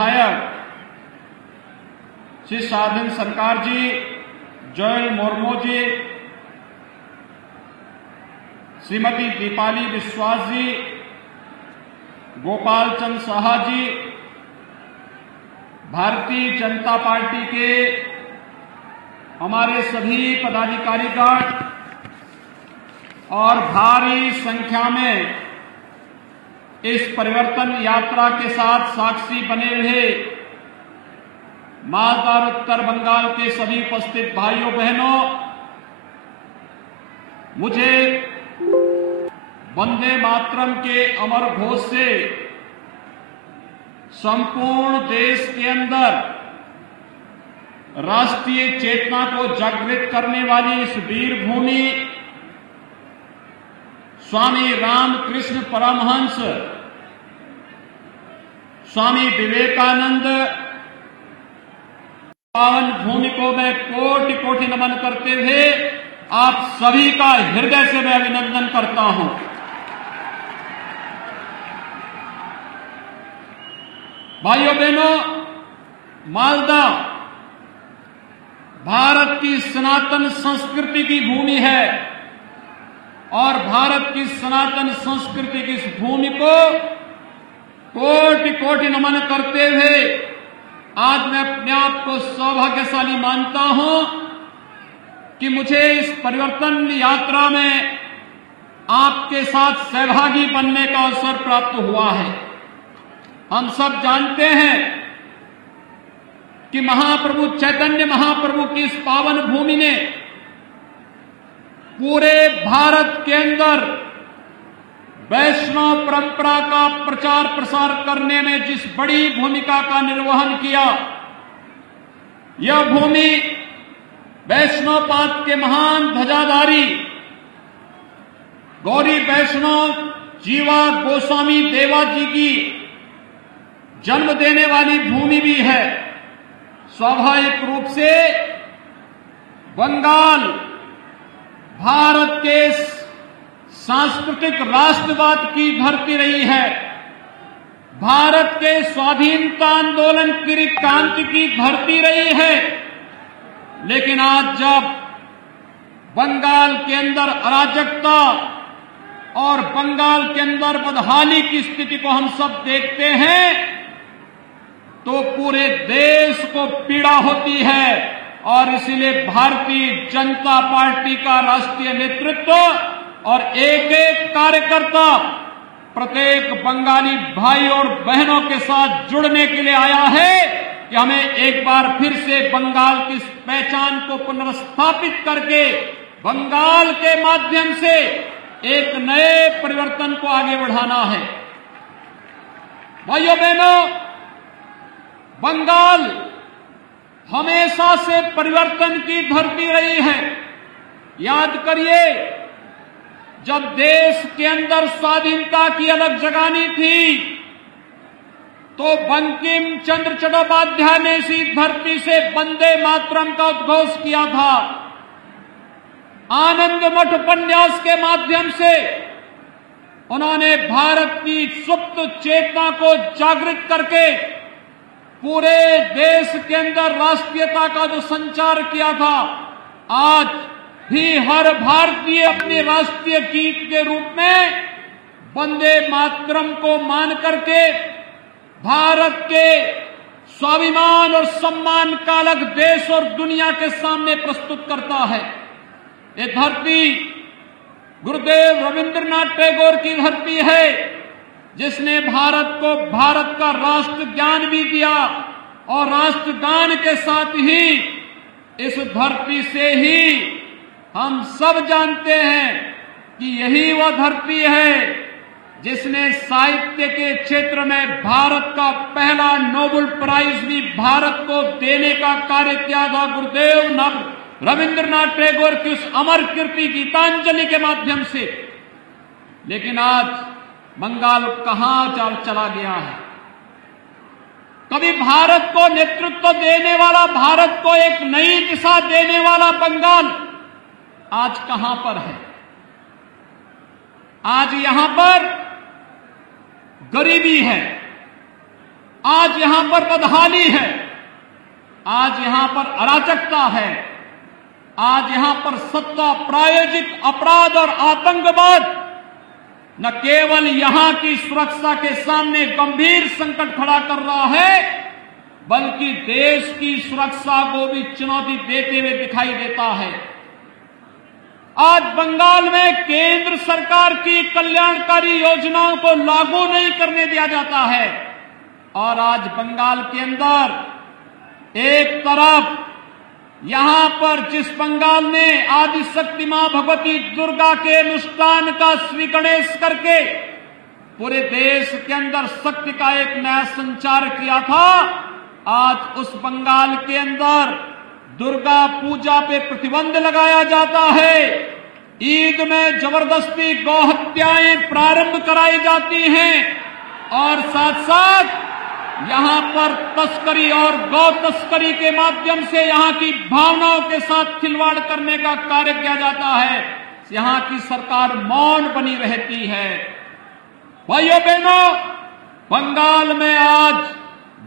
विधायक श्री साधन सरकार जी, जोयल मुर्मू जी, श्रीमती दीपाली विश्वास जी, गोपाल चंद साहा जी, भारतीय जनता पार्टी के हमारे सभी पदाधिकारीगण और भारी संख्या में इस परिवर्तन यात्रा के साथ साक्षी बने हुए मालदा और उत्तर बंगाल के सभी उपस्थित भाइयों बहनों, मुझे वंदे मातरम के अमर घोष से संपूर्ण देश के अंदर राष्ट्रीय चेतना को जागृत करने वाली इस वीर भूमि स्वामी रामकृष्ण परमहंस, स्वामी विवेकानंद पावन भूमि को मैं कोटि कोटि नमन करते हुए आप सभी का हृदय से मैं अभिनंदन करता हूं। भाइयों बहनों, मालदा भारत की सनातन संस्कृति की भूमि है और भारत की सनातन संस्कृति की इस भूमि को कोटि कोटि नमन करते हुए आज मैं अपने आप को सौभाग्यशाली मानता हूं कि मुझे इस परिवर्तन यात्रा में आपके साथ सहभागी बनने का अवसर प्राप्त हुआ है। हम सब जानते हैं कि महाप्रभु चैतन्य महाप्रभु की इस पावन भूमि ने पूरे भारत के अंदर वैष्णव परंपरा का प्रचार प्रसार करने में जिस बड़ी भूमिका का निर्वहन किया, यह भूमि वैष्णवपाद के महान ध्वजाधारी गौरी वैष्णव जीवा गोस्वामी देवा जी की जन्म देने वाली भूमि भी है। स्वाभाविक रूप से बंगाल भारत के सांस्कृतिक राष्ट्रवाद की धरती रही है, भारत के स्वाधीनता आंदोलन की क्रांति की धरती रही है। लेकिन आज जब बंगाल के अंदर अराजकता और बंगाल के अंदर बदहाली की स्थिति को हम सब देखते हैं तो पूरे देश को पीड़ा होती है और इसीलिए भारतीय जनता पार्टी का राष्ट्रीय नेतृत्व और एक एक कार्यकर्ता प्रत्येक बंगाली भाई और बहनों के साथ जुड़ने के लिए आया है कि हमें एक बार फिर से बंगाल की पहचान को पुनर्स्थापित करके बंगाल के माध्यम से एक नए परिवर्तन को आगे बढ़ाना है। भाइयों बहनों, बंगाल हमेशा से परिवर्तन की धरती रही है। याद करिए, जब देश के अंदर स्वाधीनता की अलग जगानी थी तो बंकिम चंद्र चट्टोपाध्याय ने इसी धरती से वंदे मातरम का उद्घोष किया था। आनंद मठ उपन्यास के माध्यम से उन्होंने भारत की सुप्त चेतना को जागृत करके पूरे देश के अंदर राष्ट्रीयता का जो संचार किया था, आज भी हर भारतीय अपने राष्ट्रीय गीत के रूप में वंदे मातरम को मान करके भारत के स्वाभिमान और सम्मान का अलग देश और दुनिया के सामने प्रस्तुत करता है। ये धरती गुरुदेव रविंद्रनाथ टैगोर की धरती है, जिसने भारत को भारत का राष्ट्र ज्ञान भी दिया और राष्ट्रगान के साथ ही इस धरती से ही हम सब जानते हैं कि यही वह धरती है जिसने साहित्य के क्षेत्र में भारत का पहला नोबेल प्राइज भी भारत को देने का कार्य किया था गुरुदेव रविंद्रनाथ टैगोर की उस अमर कीर्ति गीतांजलि के माध्यम से। लेकिन आज बंगाल कहां चला गया है? कभी भारत को नेतृत्व देने वाला, भारत को एक नई दिशा देने वाला बंगाल आज कहां पर है? आज यहां पर गरीबी है, आज यहां पर बदहाली है, आज यहां पर अराजकता है, आज यहां पर सत्ता प्रायोजित अपराध और आतंकवाद न केवल यहां की सुरक्षा के सामने गंभीर संकट खड़ा कर रहा है, बल्कि देश की सुरक्षा को भी चुनौती देते हुए दिखाई देता है। आज बंगाल में केंद्र सरकार की कल्याणकारी योजनाओं को लागू नहीं करने दिया जाता है और आज बंगाल के अंदर एक तरफ यहां पर जिस बंगाल ने आदिशक्ति मां भगवती दुर्गा के अनुष्ठान का श्री गणेश करके पूरे देश के अंदर शक्ति का एक नया संचार किया था, आज उस बंगाल के अंदर दुर्गा पूजा पे प्रतिबंध लगाया जाता है। ईद में जबरदस्ती गौ हत्याएं प्रारंभ कराई जाती हैं और साथ साथ यहां पर तस्करी और गौ तस्करी के माध्यम से यहां की भावनाओं के साथ खिलवाड़ करने का कार्य किया जाता है। यहां की सरकार मौन बनी रहती है। भाइयों बहनों, बंगाल में आज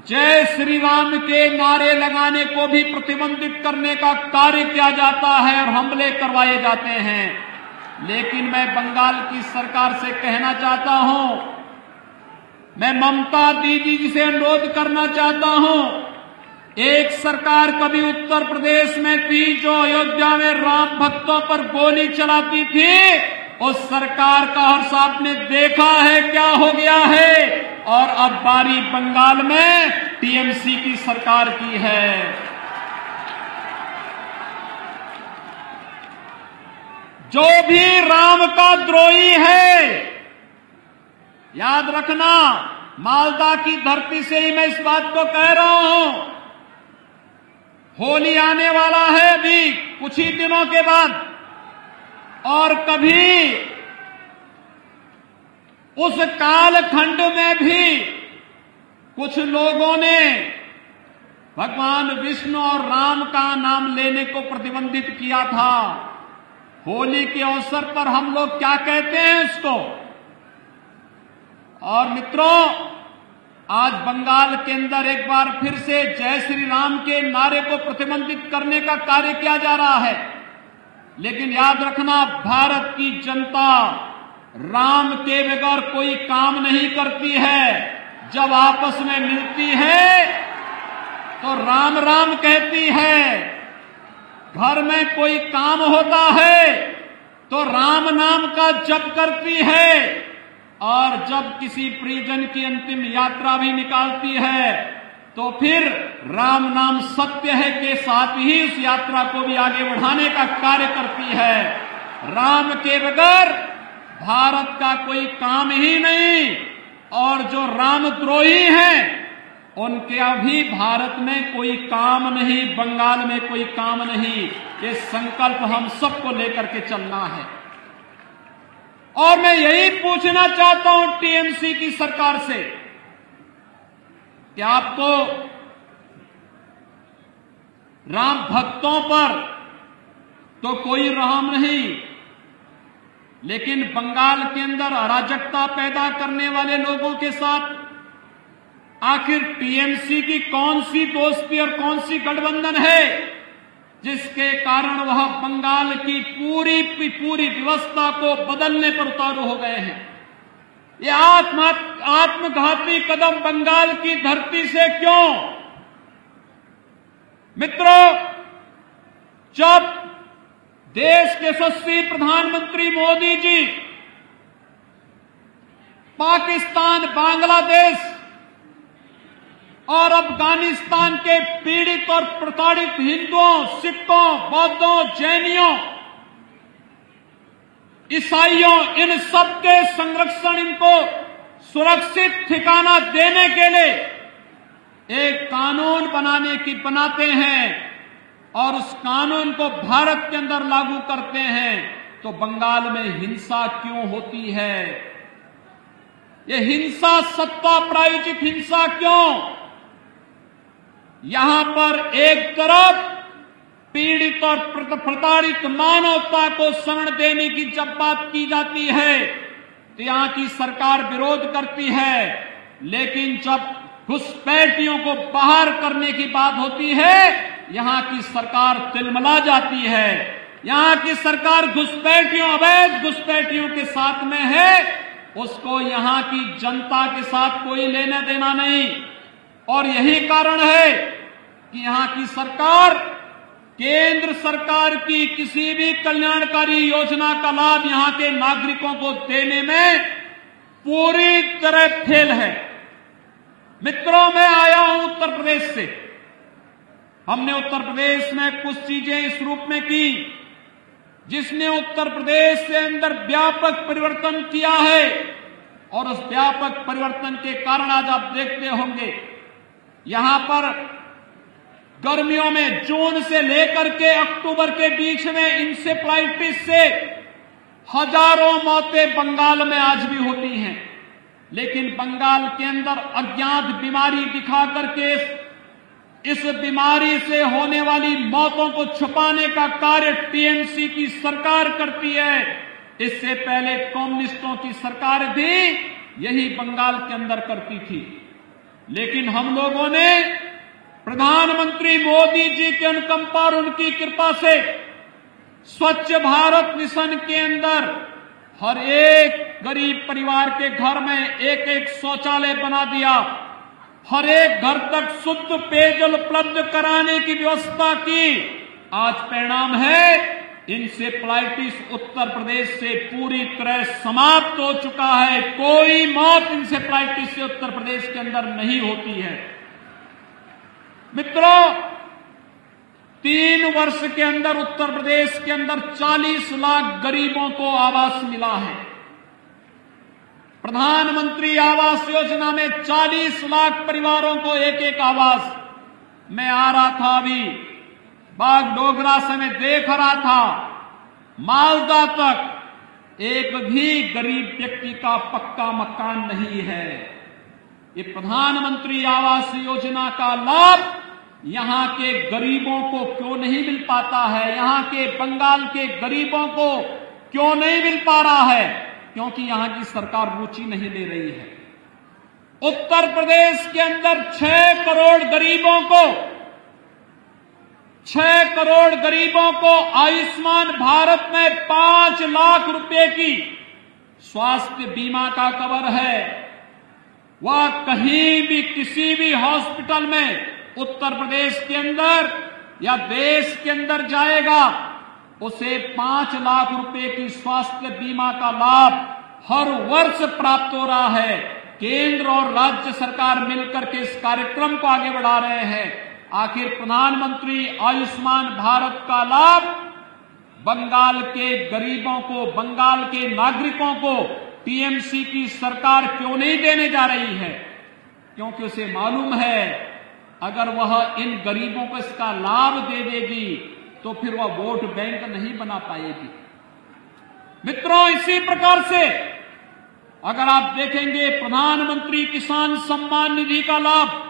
जय श्री राम के नारे लगाने को भी प्रतिबंधित करने का कार्य किया जाता है और हमले करवाए जाते हैं। लेकिन मैं बंगाल की सरकार से कहना चाहता हूं, मैं ममता दीदी जी से अनुरोध करना चाहता हूं, एक सरकार कभी उत्तर प्रदेश में थी जो अयोध्या में राम भक्तों पर गोली चलाती थी, उस सरकार का हर साहब ने देखा है क्या हो गया है। और अब बारी बंगाल में टीएमसी की सरकार की है। जो भी राम का द्रोही है, याद रखना, मालदा की धरती से ही मैं इस बात को कह रहा हूं, होली आने वाला है अभी कुछ ही दिनों के बाद, और कभी उस कालखंड में भी कुछ लोगों ने भगवान विष्णु और राम का नाम लेने को प्रतिबंधित किया था। होली के अवसर पर हम लोग क्या कहते हैं इसको। और मित्रों, आज बंगाल के अंदर एक बार फिर से जय श्री राम के नारे को प्रतिबंधित करने का कार्य किया जा रहा है। लेकिन याद रखना, भारत की जनता राम के बगैर कोई काम नहीं करती है। जब आपस में मिलती है तो राम राम कहती है, घर में कोई काम होता है तो राम नाम का जप करती है, और जब किसी परिजन की अंतिम यात्रा भी निकालती है तो फिर राम नाम सत्य है के साथ ही उस यात्रा को भी आगे बढ़ाने का कार्य करती है। राम के बगैर भारत का कोई काम ही नहीं, और जो रामद्रोही हैं उनके अभी भारत में कोई काम नहीं, बंगाल में कोई काम नहीं। ये संकल्प हम सबको लेकर के चलना है। और मैं यही पूछना चाहता हूं टीएमसी की सरकार से कि आपको राम भक्तों पर तो कोई रहम नहीं, लेकिन बंगाल के अंदर अराजकता पैदा करने वाले लोगों के साथ आखिर टीएमसी की कौन सी दोस्ती और कौन सी गठबंधन है जिसके कारण वह बंगाल की पूरी व्यवस्था को बदलने पर उतारू हो गए हैं। ये आत्मघाती कदम बंगाल की धरती से क्यों? मित्रों, जब देश के यशस्वी प्रधानमंत्री मोदी जी पाकिस्तान, बांग्लादेश और अफगानिस्तान के पीड़ित और प्रताड़ित हिंदुओं, सिखों, बौद्धों, जैनियों, ईसाइयों, इन सब के संरक्षण, इनको सुरक्षित ठिकाना देने के लिए एक कानून बनाते हैं और उस कानून को भारत के अंदर लागू करते हैं, तो बंगाल में हिंसा क्यों होती है? ये हिंसा, सत्ता प्रायोजित हिंसा क्यों? यहां पर एक तरफ पीड़ित और प्रताड़ित मानवता को शरण देने की जब बात की जाती है तो यहां की सरकार विरोध करती है, लेकिन जब घुसपैठियों को बाहर करने की बात होती है, यहां की सरकार तिलमिला जाती है। यहां की सरकार घुसपैठियों, अवैध घुसपैठियों के साथ में है, उसको यहां की जनता के साथ कोई लेना देना नहीं। और यही कारण है कि यहां की सरकार केंद्र सरकार की किसी भी कल्याणकारी योजना का लाभ यहां के नागरिकों को देने में पूरी तरह फेल है। मित्रों, मैं आया हूं उत्तर प्रदेश से। हमने उत्तर प्रदेश में कुछ चीजें इस रूप में की जिसने उत्तर प्रदेश से अंदर व्यापक परिवर्तन किया है। और उस व्यापक परिवर्तन के कारण आज आप देखते होंगे यहां पर गर्मियों में जून से लेकर के अक्टूबर के बीच में इंसेफ्लाइटिस से हजारों मौतें बंगाल में आज भी होती हैं। लेकिन बंगाल के अंदर अज्ञात बीमारी दिखा करके इस बीमारी से होने वाली मौतों को छुपाने का कार्य टीएमसी की सरकार करती है। इससे पहले कम्युनिस्टों की सरकार भी यही बंगाल के अंदर करती थी। लेकिन हम लोगों ने प्रधानमंत्री मोदी जी के अनुकंपा और उनकी कृपा से स्वच्छ भारत मिशन के अंदर हर एक गरीब परिवार के घर में एक एक शौचालय बना दिया। हर एक घर तक शुद्ध पेयजल उपलब्ध कराने की व्यवस्था की। आज परिणाम है इंसेफ्लाइटिस उत्तर प्रदेश से पूरी तरह समाप्त हो चुका है। कोई मौत इंसेफ्लाइटिस से उत्तर प्रदेश के अंदर नहीं होती है। मित्रों, 3 वर्ष के अंदर उत्तर प्रदेश के अंदर 40 लाख गरीबों को आवास मिला है। प्रधानमंत्री आवास योजना में 40 लाख परिवारों को एक एक आवास। मैं आ रहा था अभी बागडोगरा से, मैं देख रहा था मालदा तक एक भी गरीब व्यक्ति का पक्का मकान नहीं है। ये प्रधानमंत्री आवास योजना का लाभ यहां के गरीबों को क्यों नहीं मिल पाता है? यहां के बंगाल के गरीबों को क्यों नहीं मिल पा रहा है? क्योंकि यहां की सरकार रुचि नहीं ले रही है। उत्तर प्रदेश के अंदर 6 करोड़ गरीबों को आयुष्मान भारत में 5 लाख रुपए की स्वास्थ्य बीमा का कवर है। वह कहीं भी किसी भी हॉस्पिटल में उत्तर प्रदेश के अंदर या देश के अंदर जाएगा, उसे 5 लाख रुपए की स्वास्थ्य बीमा का लाभ हर वर्ष प्राप्त हो रहा है। केंद्र और राज्य सरकार मिलकर के इस कार्यक्रम को आगे बढ़ा रहे हैं। आखिर प्रधानमंत्री आयुष्मान भारत का लाभ बंगाल के गरीबों को, बंगाल के नागरिकों को टीएमसी की सरकार क्यों नहीं देने जा रही है? क्योंकि उसे मालूम है अगर वह इन गरीबों को इसका लाभ दे देगी तो फिर वह वोट बैंक नहीं बना पाएगी। मित्रों, इसी प्रकार से अगर आप देखेंगे प्रधानमंत्री किसान सम्मान निधि का लाभ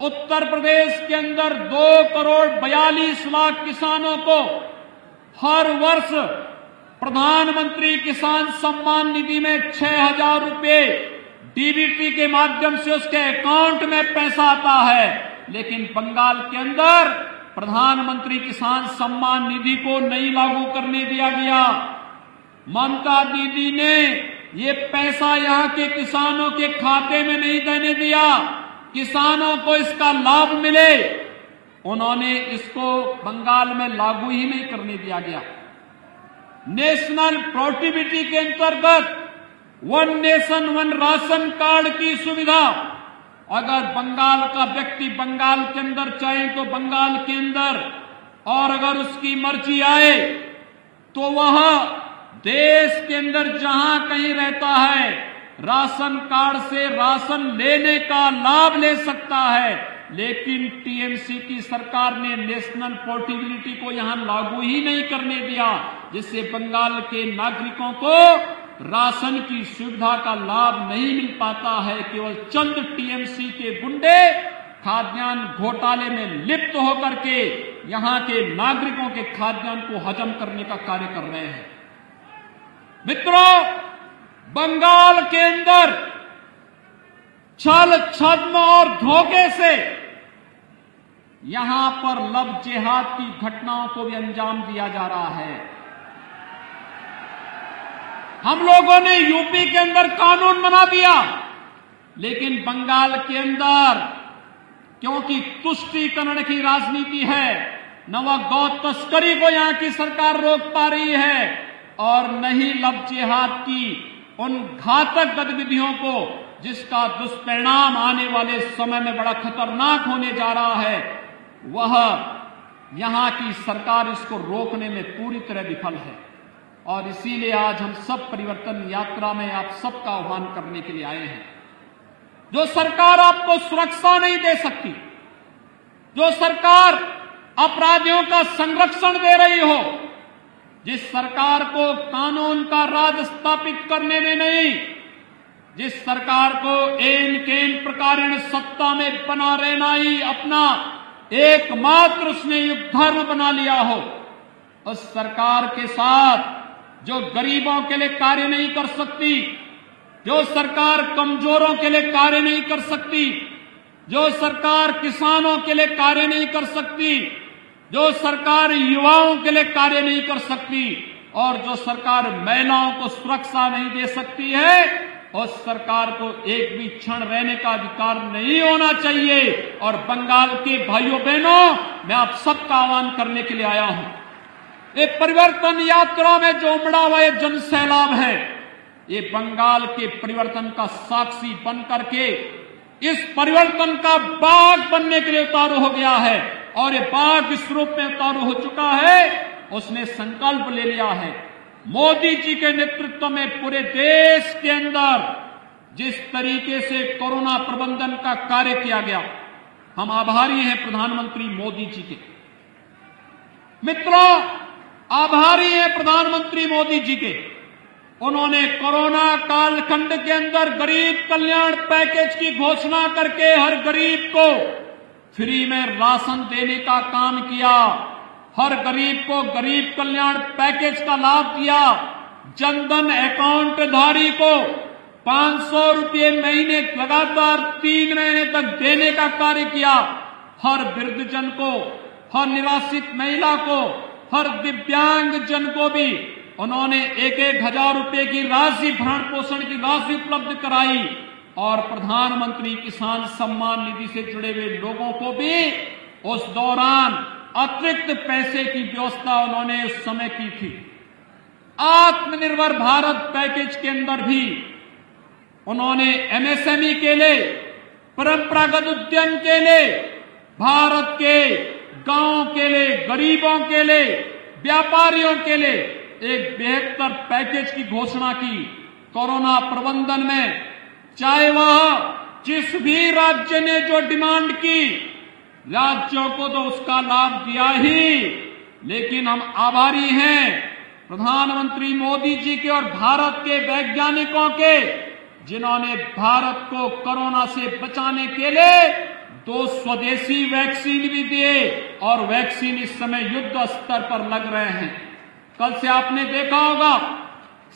उत्तर प्रदेश के अंदर 2 करोड़ 42 लाख किसानों को हर वर्ष प्रधानमंत्री किसान सम्मान निधि में 6,000 रुपए डीबीटी के माध्यम से उसके अकाउंट में पैसा आता है। लेकिन बंगाल के अंदर प्रधानमंत्री किसान सम्मान निधि को नहीं लागू करने दिया गया। ममता दीदी ने ये पैसा यहां के किसानों के खाते में नहीं देने दिया, किसानों को इसका लाभ मिले, उन्होंने इसको बंगाल में लागू ही नहीं करने दिया गया। नेशनल पोर्टेबिलिटी के अंतर्गत 1 नेशन 1 राशन कार्ड की सुविधा अगर बंगाल का व्यक्ति बंगाल के अंदर चाहे तो बंगाल के अंदर, और अगर उसकी मर्जी आए तो वह देश के अंदर जहां कहीं रहता है राशन कार्ड से राशन लेने का लाभ ले सकता है। लेकिन टीएमसी की सरकार ने नेशनल पोर्टेबिलिटी को यहां लागू ही नहीं करने दिया, जिससे बंगाल के नागरिकों को राशन की सुविधा का लाभ नहीं मिल पाता है। केवल चंद टीएमसी के गुंडे खाद्यान्न घोटाले में लिप्त होकर के यहां के नागरिकों के खाद्यान्न को हजम करने का कार्य कर रहे हैं। मित्रों, बंगाल के अंदर छल छद्म और धोखे से यहां पर लव जिहाद की घटनाओं को भी अंजाम दिया जा रहा है। हम लोगों ने यूपी के अंदर कानून बना दिया, लेकिन बंगाल के अंदर क्योंकि तुष्टीकरण की राजनीति है, न वह गौ तस्करी को यहां की सरकार रोक पा रही है और न ही लव जिहाद की उन घातक गतिविधियों को जिसका दुष्परिणाम आने वाले समय में बड़ा खतरनाक होने जा रहा है, वह यहां की सरकार इसको रोकने में पूरी तरह विफल है। और इसीलिए आज हम सब परिवर्तन यात्रा में आप सबका आह्वान करने के लिए आए हैं। जो सरकार आपको सुरक्षा नहीं दे सकती, जो सरकार अपराधियों का संरक्षण दे रही हो, जिस सरकार को कानून का राज स्थापित करने में नहीं, जिस सरकार को एन केन प्रकारेण सत्ता में बना रहना ही अपना एकमात्र उसने युग धर्म बना लिया हो, उस सरकार के साथ जो गरीबों के लिए कार्य नहीं कर सकती, जो सरकार कमजोरों के लिए कार्य नहीं कर सकती, जो सरकार किसानों के लिए कार्य नहीं कर सकती, जो सरकार युवाओं के लिए कार्य नहीं कर सकती और जो सरकार महिलाओं को सुरक्षा नहीं दे सकती है, उस सरकार को एक भी क्षण रहने का अधिकार नहीं होना चाहिए। और बंगाल के भाइयों बहनों, मैं आप सबका आह्वान करने के लिए आया हूं। ये परिवर्तन यात्रा में जो उमड़ा हुआ ये जन सैलाब है, ये बंगाल के परिवर्तन का साक्षी बन करके इस परिवर्तन का बाघ बनने के लिए उतारू हो गया है। और ये बाघ इस रूप में उतारू हो चुका है, उसने संकल्प ले लिया है। मोदी जी के नेतृत्व में पूरे देश के अंदर जिस तरीके से कोरोना प्रबंधन का कार्य किया गया, हम आभारी हैं प्रधानमंत्री मोदी जी के। मित्रों, आभारी हैं प्रधानमंत्री मोदी जी के। उन्होंने कोरोना कालखंड के अंदर गरीब कल्याण पैकेज की घोषणा करके हर गरीब को फ्री में राशन देने का काम किया, हर गरीब को गरीब कल्याण पैकेज का लाभ दिया, जनधन अकाउंट धारी को 500 रुपये महीने लगातार 3 महीने तक देने का कार्य किया, हर वृद्धजन को, हर निराश्रित महिला को, हर दिव्यांग जन को भी उन्होंने 1-1 हजार रुपये की राशि, भरण पोषण की राशि उपलब्ध कराई। और प्रधानमंत्री किसान सम्मान निधि से जुड़े हुए लोगों को भी उस दौरान अतिरिक्त पैसे की व्यवस्था उन्होंने उस समय की थी। आत्मनिर्भर भारत पैकेज के अंदर भी उन्होंने एमएसएमई के लिए, परंपरागत उद्यम के लिए, भारत के गांव के लिए, गरीबों के लिए, व्यापारियों के लिए एक बेहतर पैकेज की घोषणा की। कोरोना प्रबंधन में चाहे वह जिस भी राज्य ने जो डिमांड की, राज्यों को तो उसका लाभ दिया ही, लेकिन हम आभारी हैं प्रधानमंत्री मोदी जी के और भारत के वैज्ञानिकों के, जिन्होंने भारत को कोरोना से बचाने के लिए 2 स्वदेशी वैक्सीन भी दिए और वैक्सीन इस समय युद्ध स्तर पर लग रहे हैं। कल से आपने देखा होगा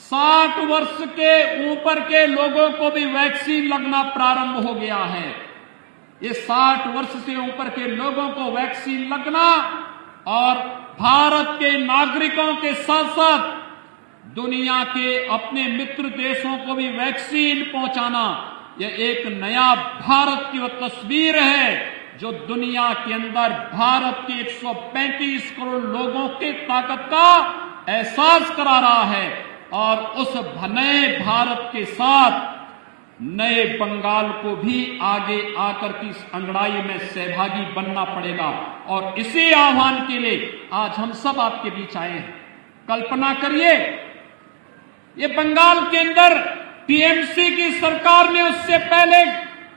60 वर्ष के ऊपर के लोगों को भी वैक्सीन लगना प्रारंभ हो गया है। ये 60 वर्ष से ऊपर के लोगों को वैक्सीन लगना और भारत के नागरिकों के साथ साथ दुनिया के अपने मित्र देशों को भी वैक्सीन पहुंचाना, यह एक नया भारत की वो तस्वीर है जो दुनिया के अंदर भारत के 135 करोड़ लोगों की ताकत का एहसास करा रहा है। और उस नए भारत के साथ नए बंगाल को भी आगे आकर की इस अंगड़ाई में सहभागी बनना पड़ेगा। और इसी आह्वान के लिए आज हम सब आपके बीच आए हैं। कल्पना करिए, ये बंगाल के अंदर टीएमसी की सरकार ने, उससे पहले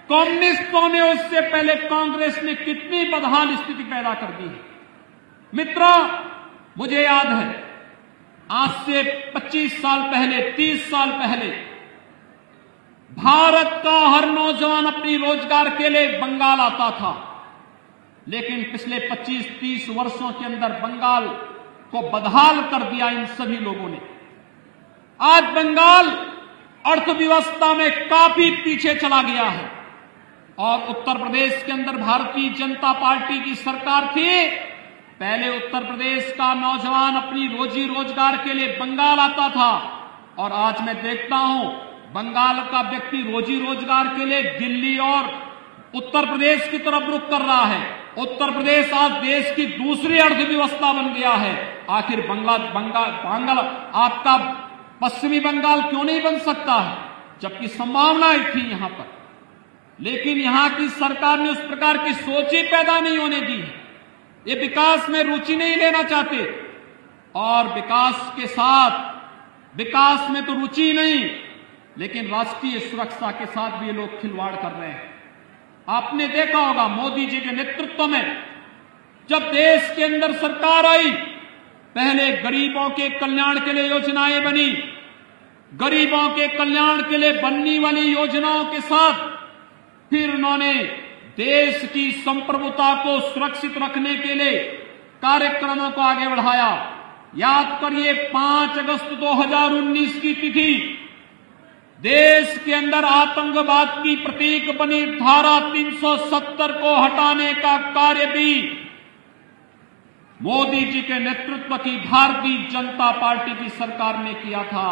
कम्युनिस्टों ने, उससे पहले कांग्रेस ने कितनी बदहाल स्थिति पैदा कर दी है। मित्रों, मुझे याद है आज से 25 साल पहले, 30 साल पहले भारत का हर नौजवान अपनी रोजगार के लिए बंगाल आता था, लेकिन पिछले 25-30 वर्षों के अंदर बंगाल को बदहाल कर दिया इन सभी लोगों ने। आज बंगाल अर्थव्यवस्था में काफी पीछे चला गया है। और उत्तर प्रदेश के अंदर भारतीय जनता पार्टी की सरकार थी, पहले उत्तर प्रदेश का नौजवान अपनी रोजी रोजगार के लिए बंगाल आता था और आज मैं देखता हूं बंगाल का व्यक्ति रोजी रोजगार के लिए दिल्ली और उत्तर प्रदेश की तरफ रुख कर रहा है। उत्तर प्रदेश आज देश की दूसरी अर्थव्यवस्था बन गया है। आखिर बंगाल आपका पश्चिमी बंगाल क्यों नहीं बन सकता है, जबकि संभावनाएं थी यहां पर, लेकिन यहां की सरकार ने उस प्रकार की सोच ही पैदा नहीं होने दी है। ये विकास में रुचि नहीं लेना चाहते और विकास में तो रुचि नहीं, लेकिन राष्ट्रीय सुरक्षा के साथ भी ये लोग खिलवाड़ कर रहे हैं। आपने देखा होगा मोदी जी के नेतृत्व में जब देश के अंदर सरकार आई, पहले गरीबों के कल्याण के लिए योजनाएं बनी, गरीबों के कल्याण के लिए बनने वाली योजनाओं के साथ फिर उन्होंने देश की संप्रभुता को सुरक्षित रखने के लिए कार्यक्रमों को आगे बढ़ाया। याद करिए 5 अगस्त 2019 की तिथि, देश के अंदर आतंकवाद की प्रतीक बनी धारा 370 को हटाने का कार्य भी मोदी जी के नेतृत्व की भारतीय जनता पार्टी की सरकार ने किया था।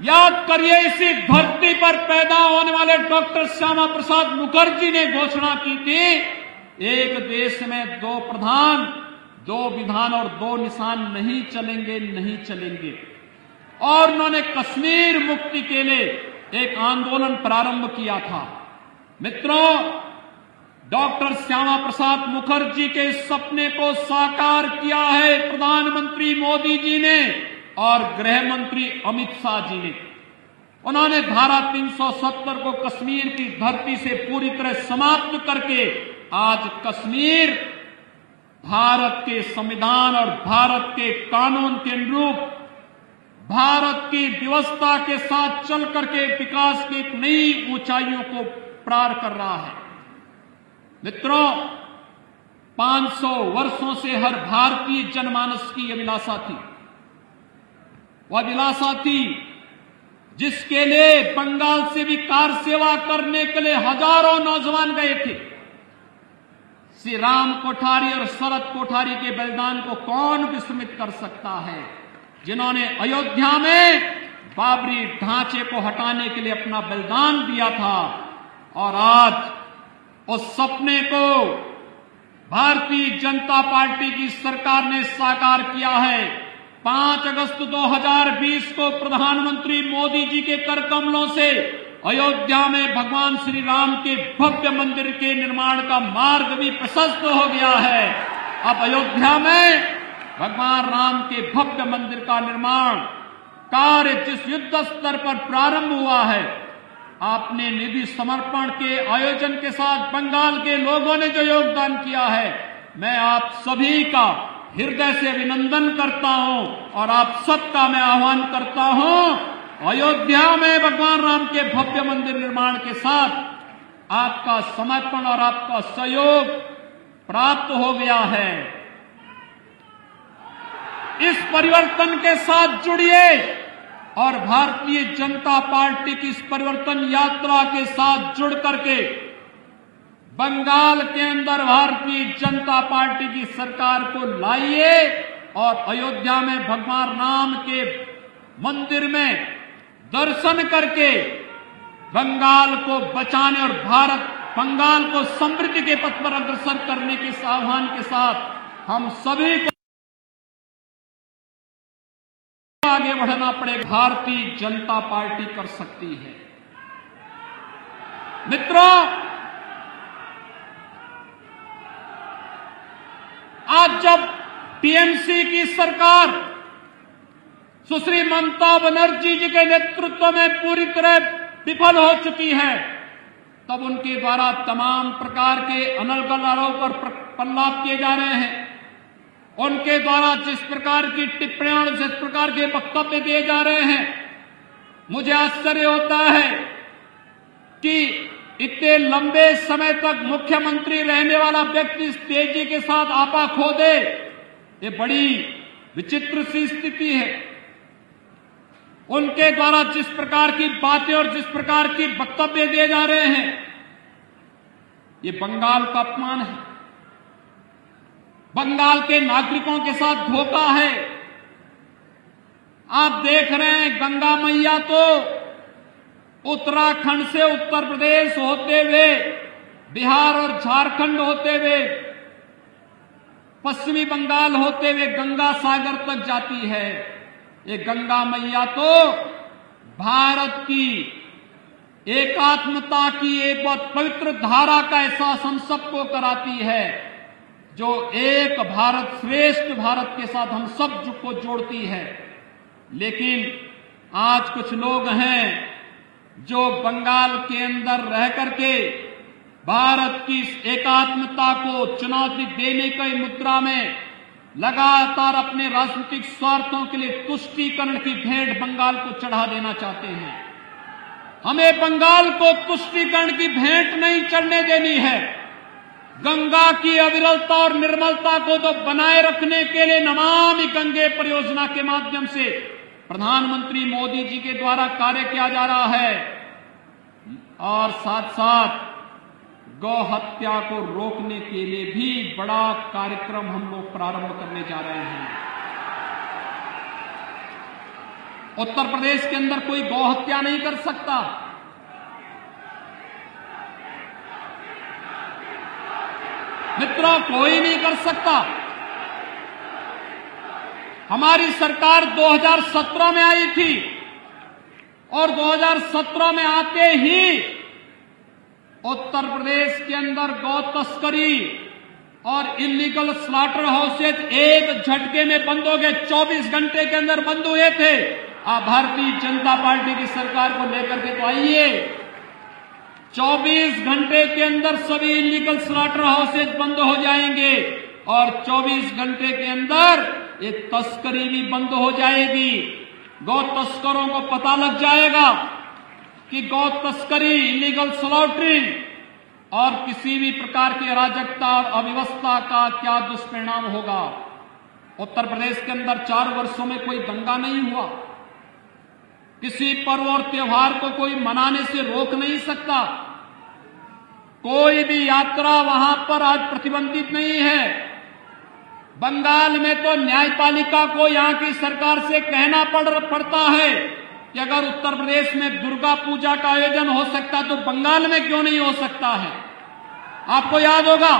याद करिए इसी धरती पर पैदा होने वाले डॉक्टर श्यामा प्रसाद मुखर्जी ने घोषणा की थी, एक देश में 2 प्रधान, 2 विधान और 2 निशान नहीं चलेंगे। और उन्होंने कश्मीर मुक्ति के लिए एक आंदोलन प्रारंभ किया था। मित्रों, डॉक्टर श्यामा प्रसाद मुखर्जी के इस सपने को साकार किया है प्रधानमंत्री मोदी जी ने और गृह मंत्री अमित शाह जी ने। उन्होंने धारा 370 को कश्मीर की धरती से पूरी तरह समाप्त करके आज कश्मीर भारत के संविधान और भारत के कानून के अनुरूप भारत की व्यवस्था के साथ चल करके विकास की एक नई ऊंचाइयों को पार कर रहा है। मित्रों, 500 वर्षों से हर भारतीय जनमानस की अभिलाषा थी, वह अभिलाषा थी जिसके लिए बंगाल से भी कार सेवा करने के लिए हजारों नौजवान गए थे। श्री राम कोठारी और शरद कोठारी के बलिदान को कौन विस्मृत कर सकता है, जिन्होंने अयोध्या में बाबरी ढांचे को हटाने के लिए अपना बलिदान दिया था। और आज उस सपने को भारतीय जनता पार्टी की सरकार ने साकार किया है। 5 अगस्त 2020 को प्रधानमंत्री मोदी जी के कर कमलों से अयोध्या में भगवान श्री राम के भव्य मंदिर के निर्माण का मार्ग भी प्रशस्त हो गया है। अब अयोध्या में भगवान राम के भव्य मंदिर का निर्माण कार्य जिस युद्ध स्तर पर प्रारंभ हुआ है, आपने निधि समर्पण के आयोजन के साथ बंगाल के लोगों ने जो योगदान किया है, मैं आप सभी का हृदय से अभिनंदन करता हूं और आप सबका मैं आह्वान करता हूं, अयोध्या में भगवान राम के भव्य मंदिर निर्माण के साथ आपका समर्पण और आपका सहयोग प्राप्त हो गया है। इस परिवर्तन के साथ जुड़िए और भारतीय जनता पार्टी की इस परिवर्तन यात्रा के साथ जुड़ करके बंगाल के अंदर भारतीय जनता पार्टी की सरकार को लाइए और अयोध्या में भगवान राम के मंदिर में दर्शन करके बंगाल को बचाने और बंगाल को समृद्धि के पथ पर अग्रसर करने के आह्वान के साथ हम सभी को आगे बढ़ना पड़ेगा। भारतीय जनता पार्टी कर सकती है। मित्रों, आज जब टीएमसी की सरकार सुश्री ममता बनर्जी जी के नेतृत्व में पूरी तरह विफल हो चुकी है, तब उनके द्वारा तमाम प्रकार के अनर्गल आरोप पर प्रलाप किए जा रहे हैं। उनके द्वारा जिस प्रकार की टिप्पणियां और जिस प्रकार के वक्तव्य दिए जा रहे हैं, मुझे आश्चर्य होता है कि इतने लंबे समय तक मुख्यमंत्री रहने वाला व्यक्ति इस तेजी के साथ आपा खो दे, ये बड़ी विचित्र सी स्थिति है। उनके द्वारा जिस प्रकार की बातें और जिस प्रकार की वक्तव्य दिए जा रहे हैं, ये बंगाल का अपमान है, बंगाल के नागरिकों के साथ धोखा है। आप देख रहे हैं गंगा मैया तो उत्तराखंड से उत्तर प्रदेश होते हुए बिहार और झारखंड होते हुए पश्चिमी बंगाल होते हुए गंगा सागर तक जाती है। ये गंगा मैया तो भारत की एकात्मता की एक बहुत पवित्र धारा का एहसास हम सबको कराती है, जो एक भारत श्रेष्ठ भारत के साथ हम सब को जोड़ती है। लेकिन आज कुछ लोग हैं जो बंगाल के अंदर रह करके भारत की इस एकात्मता को चुनौती देने की मुद्रा में लगातार अपने राजनीतिक स्वार्थों के लिए तुष्टीकरण की भेंट बंगाल को चढ़ा देना चाहते हैं। हमें बंगाल को तुष्टीकरण की भेंट नहीं चढ़ने देनी है। गंगा की अविरलता और निर्मलता को तो बनाए रखने के लिए नमामि गंगे परियोजना के माध्यम से प्रधानमंत्री मोदी जी के द्वारा कार्य किया जा रहा है, और साथ साथ गौ हत्या को रोकने के लिए भी बड़ा कार्यक्रम हम लोग प्रारंभ करने जा रहे हैं। उत्तर प्रदेश के अंदर कोई गौ हत्या नहीं कर सकता। मित्रों, कोई नहीं कर सकता। हमारी सरकार 2017 में आई थी और 2017 में आते ही उत्तर प्रदेश के अंदर गौ तस्करी और इलीगल स्लॉटर हाउसेज एक झटके में बंद हो गए। 24 घंटे के अंदर बंद हुए थे। आप भारतीय जनता पार्टी की सरकार को लेकर के तो आइए, 24 घंटे के अंदर सभी इलीगल स्लॉटर हाउसेज बंद हो जाएंगे और 24 घंटे के अंदर ये तस्करी भी बंद हो जाएगी। गौ तस्करों को पता लग जाएगा कि गौ तस्करी, इलीगल स्लॉटरिंग और किसी भी प्रकार की अराजकता और अव्यवस्था का क्या दुष्परिणाम होगा। उत्तर प्रदेश के अंदर 4 वर्षों में कोई दंगा नहीं हुआ। किसी पर्व और त्योहार को कोई मनाने से रोक नहीं सकता। कोई भी यात्रा वहां पर आज प्रतिबंधित नहीं है। बंगाल में तो न्यायपालिका को यहां की सरकार से कहना पड़ता है कि अगर उत्तर प्रदेश में दुर्गा पूजा का आयोजन हो सकता तो बंगाल में क्यों नहीं हो सकता है। आपको याद होगा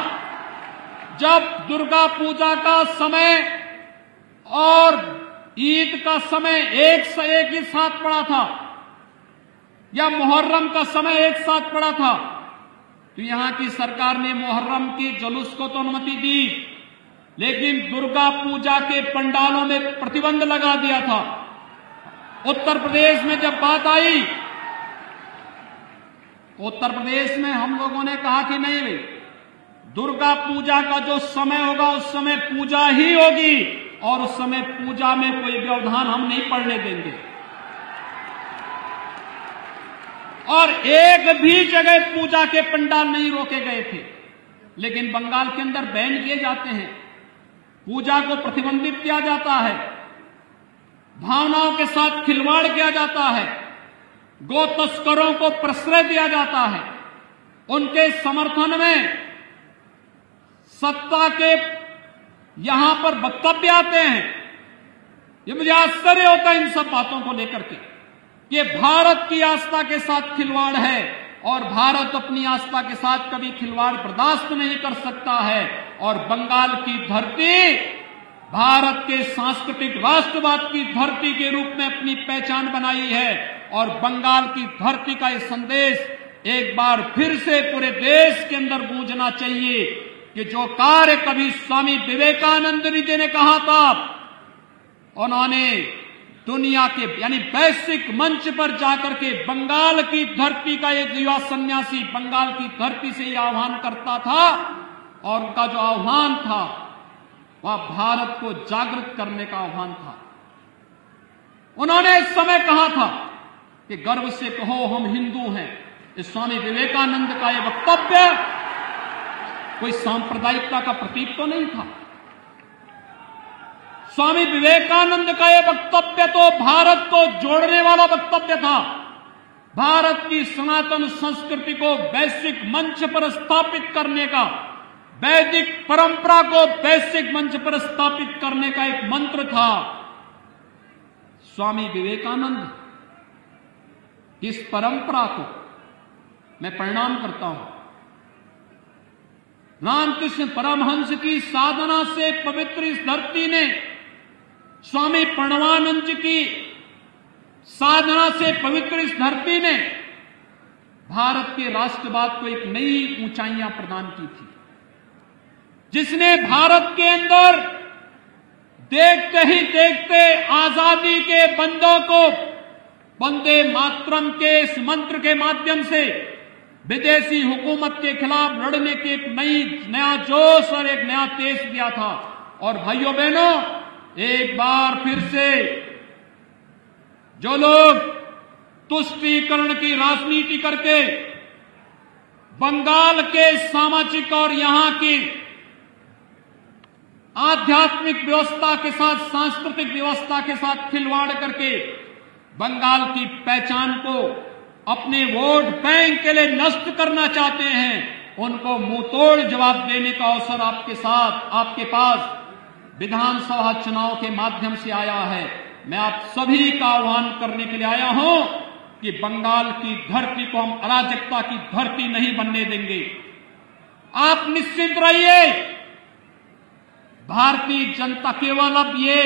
जब दुर्गा पूजा का समय और ईद का समय एक ही साथ पड़ा था या मुहर्रम का समय एक साथ पड़ा था, तो यहां की सरकार ने मुहर्रम के जुलूस को तो अनुमति दी, लेकिन दुर्गा पूजा के पंडालों में प्रतिबंध लगा दिया था। उत्तर प्रदेश में जब बात आई, उत्तर प्रदेश में हम लोगों ने कहा कि नहीं भाई, दुर्गा पूजा का जो समय होगा उस समय पूजा ही होगी और उस समय पूजा में कोई व्यवधान हम नहीं पड़ने देंगे। और एक भी जगह पूजा के पंडाल नहीं रोके गए थे। लेकिन बंगाल के अंदर बैन किए जाते हैं, पूजा को प्रतिबंधित किया जाता है, भावनाओं के साथ खिलवाड़ किया जाता है, गो तस्करों को प्रश्रय दिया जाता है, उनके समर्थन में सत्ता के यहां पर वक्तव्य आते हैं। ये मुझे आश्चर्य होता है इन सब बातों को लेकर के। ये भारत की आस्था के साथ खिलवाड़ है और भारत अपनी आस्था के साथ कभी खिलवाड़ बर्दाश्त नहीं कर सकता है। और बंगाल की धरती भारत के सांस्कृतिक राष्ट्रवाद की धरती के रूप में अपनी पहचान बनाई है और बंगाल की धरती का ये संदेश एक बार फिर से पूरे देश के अंदर गूंजना चाहिए कि जो कार्य कभी स्वामी विवेकानंद जी ने कहा था, उन्होंने दुनिया के यानी वैश्विक मंच पर जाकर के बंगाल की धरती का एक युवा सन्यासी बंगाल की धरती से यह आह्वान करता था और उनका जो आह्वान था वह भारत को जागृत करने का आह्वान था। उन्होंने इस समय कहा था कि गर्व से कहो हम हिंदू हैं। इस स्वामी विवेकानंद का यह वक्तव्य कोई सांप्रदायिकता का प्रतीक तो नहीं था। स्वामी विवेकानंद का यह वक्तव्य तो भारत को जोड़ने वाला वक्तव्य था। भारत की सनातन संस्कृति को वैश्विक मंच पर स्थापित करने का, वैदिक परंपरा को वैश्विक मंच पर स्थापित करने का एक मंत्र था। स्वामी विवेकानंद, इस परंपरा को मैं प्रणाम करता हूं। रामकृष्ण परमहंस की साधना से पवित्र इस धरती ने, स्वामी प्रणवानंद जी की साधना से पवित्र इस धरती ने भारत के राष्ट्रवाद को एक नई ऊंचाइयां प्रदान की थी, जिसने भारत के अंदर देखते ही देखते आजादी के बंदों को वंदे मातरम के इस मंत्र के माध्यम से विदेशी हुकूमत के खिलाफ लड़ने की एक नया जोश और एक नया तेज दिया था। और भाइयों बहनों, एक बार फिर से जो लोग तुष्टीकरण की राजनीति करके बंगाल के सामाजिक और यहां की आध्यात्मिक व्यवस्था के साथ, सांस्कृतिक व्यवस्था के साथ खिलवाड़ करके बंगाल की पहचान को अपने वोट बैंक के लिए नष्ट करना चाहते हैं, उनको मुंहतोड़ जवाब देने का अवसर आपके पास विधानसभा चुनाव के माध्यम से आया है। मैं आप सभी का आह्वान करने के लिए आया हूं कि बंगाल की धरती को हम अराजकता की धरती नहीं बनने देंगे। आप निश्चित रहिए, भारतीय जनता केवल अब ये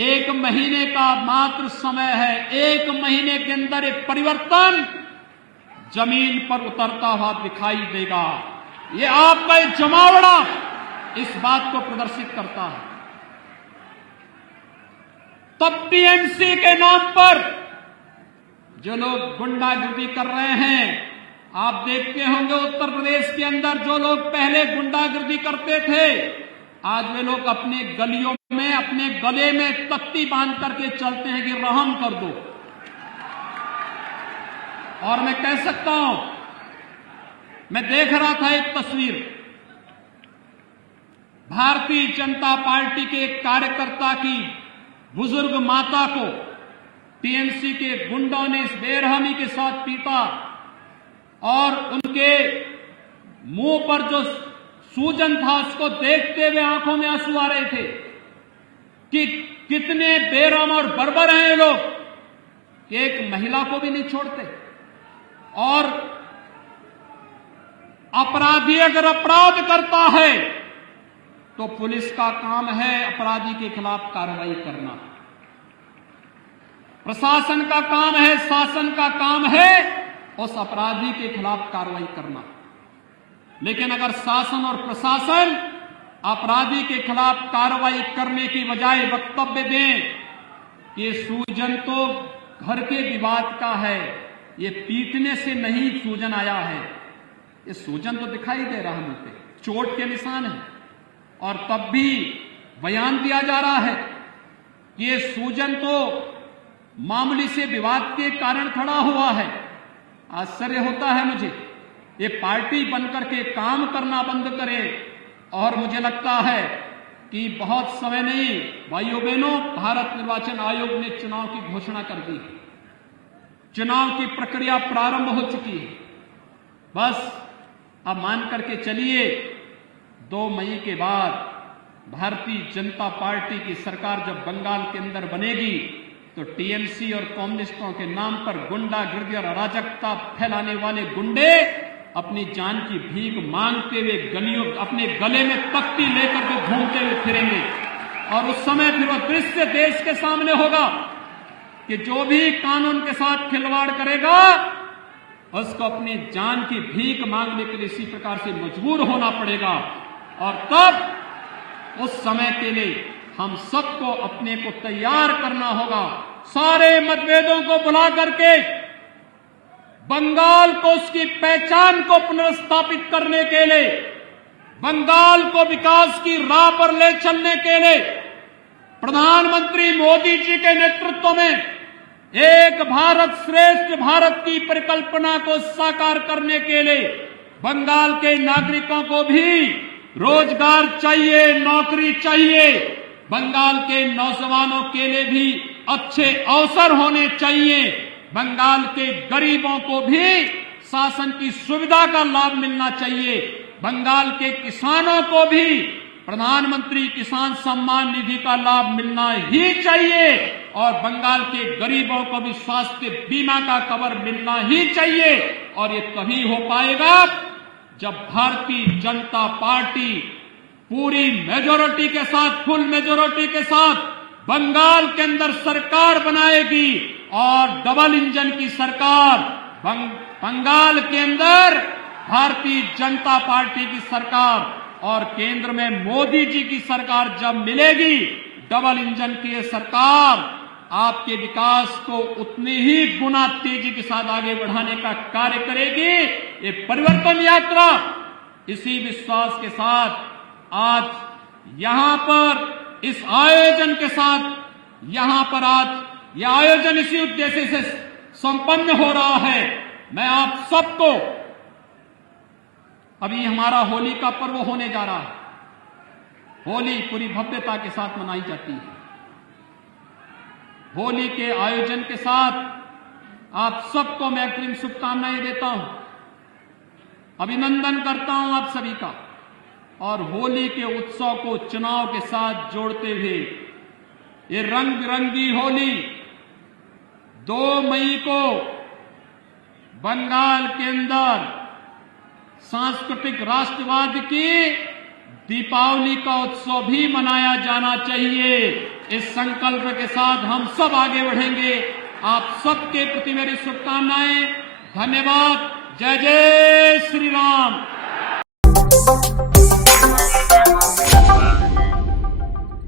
1 महीने का मात्र समय है। 1 महीने के अंदर एक परिवर्तन जमीन पर उतरता हुआ दिखाई देगा। ये आपका एक जमावड़ा इस बात को प्रदर्शित करता है। तब टीएमसी के नाम पर जो लोग गुंडागिर्दी कर रहे हैं, आप देखते होंगे उत्तर प्रदेश के अंदर जो लोग पहले गुंडागिर्दी करते थे, आज वे लोग अपने गलियों में अपने गले में तख्ती बांध करके चलते हैं कि रहम कर दो। और मैं कह सकता हूं, मैं देख रहा था एक तस्वीर, भारतीय जनता पार्टी के एक कार्यकर्ता की बुजुर्ग माता को टीएमसी के गुंडों ने इस बेरहमी के साथ पीटा और उनके मुंह पर जो सूजन था उसको देखते हुए आंखों में आंसू आ रहे थे कि कितने बेरहम और बर्बर हैं ये लोग। एक महिला को भी नहीं छोड़ते। और अपराधी अगर अपराध करता है तो पुलिस का काम है अपराधी के खिलाफ कार्रवाई करना, प्रशासन का काम है, शासन का काम है उस अपराधी के खिलाफ कार्रवाई करना। लेकिन अगर शासन और प्रशासन अपराधी के खिलाफ कार्रवाई करने की बजाय वक्तव्य दें कि ये सूजन तो घर के विवाद का है, ये पीटने से नहीं सूजन आया है, ये सूजन तो दिखाई दे रहा है मुझ पे, चोट के निशान है, और तब भी बयान दिया जा रहा है कि ये सूजन तो मामूली से विवाद के कारण खड़ा हुआ है। आश्चर्य होता है मुझे, ये पार्टी बनकर के काम करना बंद करे। और मुझे लगता है कि बहुत समय नहीं, भाइयों बहनों, भारत निर्वाचन आयोग ने चुनाव की घोषणा कर दी है, चुनाव की प्रक्रिया प्रारंभ हो चुकी है। बस अब मान करके चलिए 2 मई के बाद भारतीय जनता पार्टी की सरकार जब बंगाल के अंदर बनेगी तो टीएमसी और कम्युनिस्टों के नाम पर गुंडागिर्दी और अराजकता फैलाने वाले गुंडे अपनी जान की भीख मांगते हुए गलियों, अपने गले में तख्ती लेकर के घूमते हुए फिरेंगे। और उस समय फिर वह दृश्य देश के सामने होगा कि जो भी कानून के साथ खिलवाड़ करेगा उसको अपनी जान की भीख मांगने के लिए इसी प्रकार से मजबूर होना पड़ेगा। और तब उस समय के लिए हम सबको अपने को तैयार करना होगा, सारे मतभेदों को भुला करके बंगाल को उसकी पहचान को पुनर्स्थापित करने के लिए, बंगाल को विकास की राह पर ले चलने के लिए प्रधानमंत्री मोदी जी के नेतृत्व में एक भारत श्रेष्ठ भारत की परिकल्पना को साकार करने के लिए बंगाल के नागरिकों को भी रोजगार चाहिए, नौकरी चाहिए, बंगाल के नौजवानों के लिए भी अच्छे अवसर होने चाहिए। बंगाल के गरीबों को भी शासन की सुविधा का लाभ मिलना चाहिए। बंगाल के किसानों को भी प्रधानमंत्री किसान सम्मान निधि का लाभ मिलना ही चाहिए और बंगाल के गरीबों को भी स्वास्थ्य बीमा का कवर मिलना ही चाहिए। और ये तभी हो पाएगा जब भारतीय जनता पार्टी पूरी मेजोरिटी के साथ, फुल मेजोरिटी के साथ बंगाल के अंदर सरकार बनाएगी और डबल इंजन की सरकार बंगाल के अंदर भारतीय जनता पार्टी की सरकार और केंद्र में मोदी जी की सरकार जब मिलेगी, डबल इंजन की ये सरकार आपके विकास को उतनी ही गुना तेजी के साथ आगे बढ़ाने का कार्य करेगी। ये परिवर्तन यात्रा इसी विश्वास के साथ आज यहां पर इस आयोजन के साथ यहां पर आज यह आयोजन इसी उद्देश्य से संपन्न हो रहा है। मैं आप सबको, अभी हमारा होली का पर्व होने जा रहा है। होली पूरी भव्यता के साथ मनाई जाती है। होली के आयोजन के साथ आप सबको मैं अग्रिम शुभकामनाएं देता हूं, अभिनंदन करता हूं आप सभी का। और होली के उत्सव को चुनाव के साथ जोड़ते हुए ये रंग बिरंगी होली 2 मई को बंगाल के अंदर सांस्कृतिक राष्ट्रवाद की दीपावली का उत्सव भी मनाया जाना चाहिए। इस संकल्प के साथ हम सब आगे बढ़ेंगे। आप सबके प्रति मेरी शुभकामनाएं। धन्यवाद। जय जय श्री राम।